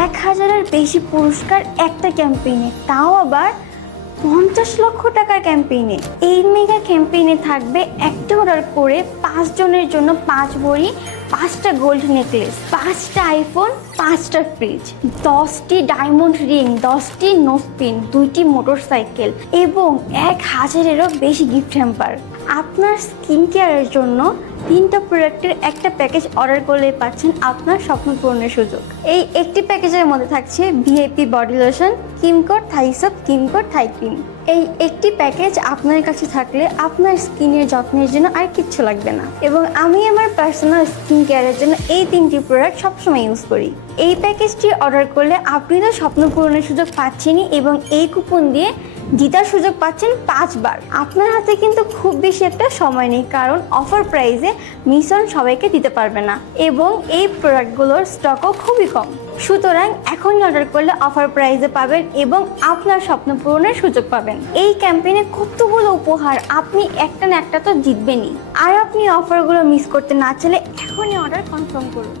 1000-এর বেশি পুরস্কার একটা ক্যাম্পেইনে, তাও আবার 50 লক্ষ টাকার ক্যাম্পেইনে। এই মেগা ক্যাম্পেইনে থাকবে একটা অর্ডার করে 5 জনের জন্য 5 ভরি 5টা গোল্ড নেকলেস, 5টা আইফোন, 5টা ফ্রিজ, 10টি ডায়মন্ড রিং, 10টি নোজপিন, 2টি মোটরসাইকেল এবং 1000-এরও বেশি গিফট হ্যাম্পার। আপনার স্কিন কেয়ারের জন্য 3টা প্রোডাক্টের একটা প্যাকেজ অর্ডার করলে পাচ্ছেন আপনার স্বপ্ন পূরণের সুযোগ। এই একটি প্যাকেজের মধ্যে থাকছে ভিআইপি বডি লোশন, কিমকোর থাই সোপ, কিমকোর থাই ক্রিম। এই একটি প্যাকেজ আপনার কাছে থাকলে আপনার স্কিনের যত্নের জন্য আর কিচ্ছু লাগবে না। এবং আমি আমার পার্সোনাল স্কিন কেয়ারের জন্য এই 3টি প্রোডাক্ট সবসময় ইউজ করি। এই প্যাকেজটি অর্ডার করলে আপনি তো স্বপ্ন পূরণের সুযোগ পাচ্ছেনই, এবং এই কুপন দিয়ে জেতার সুযোগ পাচ্ছেন 5 বার। আপনার হাতে কিন্তু খুব বেশি একটা সময় নেই, কারণ অফার প্রাইসে মিশন সবাইকে দিতে পারবে না এবং এই প্রোডাক্টগুলোর স্টকও খুবই কম। সুতরাং এখনই অর্ডার করলে অফার প্রাইসে পাবেন এবং আপনার স্বপ্ন পূরণের সুযোগ পাবেন। এই ক্যাম্পেইনে কতগুলো উপহার, আপনি একটা না একটা তো জিতবেনই। আর আপনি অফারগুলো মিস করতে না চাইলে এখনই অর্ডার কনফার্ম করুন।